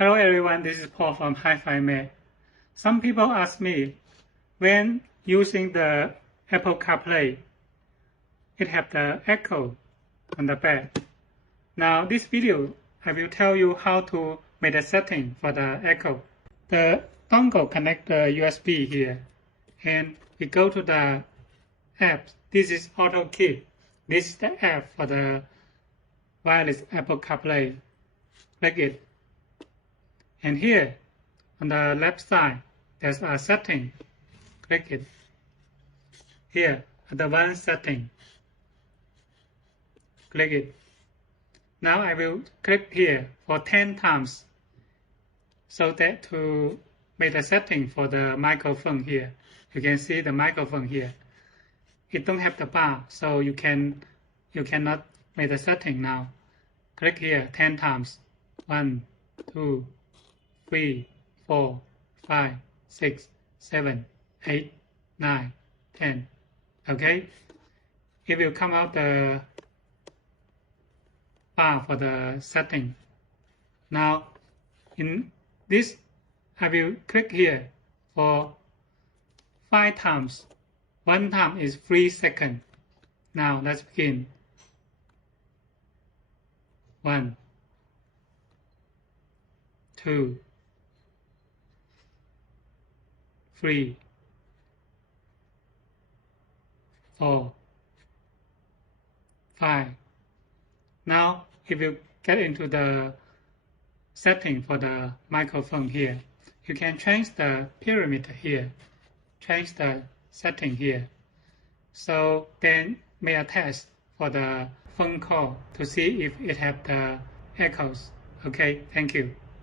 Hello everyone, this is Paul from Hi-Fi Mac. Some people ask me, when using the Apple Carplay, it has the echo on the back. Now this video, I will tell you how to make a setting for the echo. The dongle connect the USB here, and we go to the app. This is Auto Kit. This is the app for the wireless Apple Carplay. Click it. And here, on the left side, there's a setting. Click it. Here, advanced setting. Click it. Now I will click here for 10 times, so that to make a setting for the microphone here. You can see the microphone here. It don't have the bar, so you cannot make the setting now. Click here 10 times. 1, 2, 3, 4, 5, 6, 7, 8, 9, 10. Okay? It will come out the bar for the setting. Now, in this, I will click here for 5 times. 1 time is 3 seconds. Now, let's begin. 1, 2, 3, 4, 5. Now it will get into the setting for the microphone here. You can change the parameter here, change the setting here. So then make a test for the phone call to see if it has the echoes. Okay, thank you.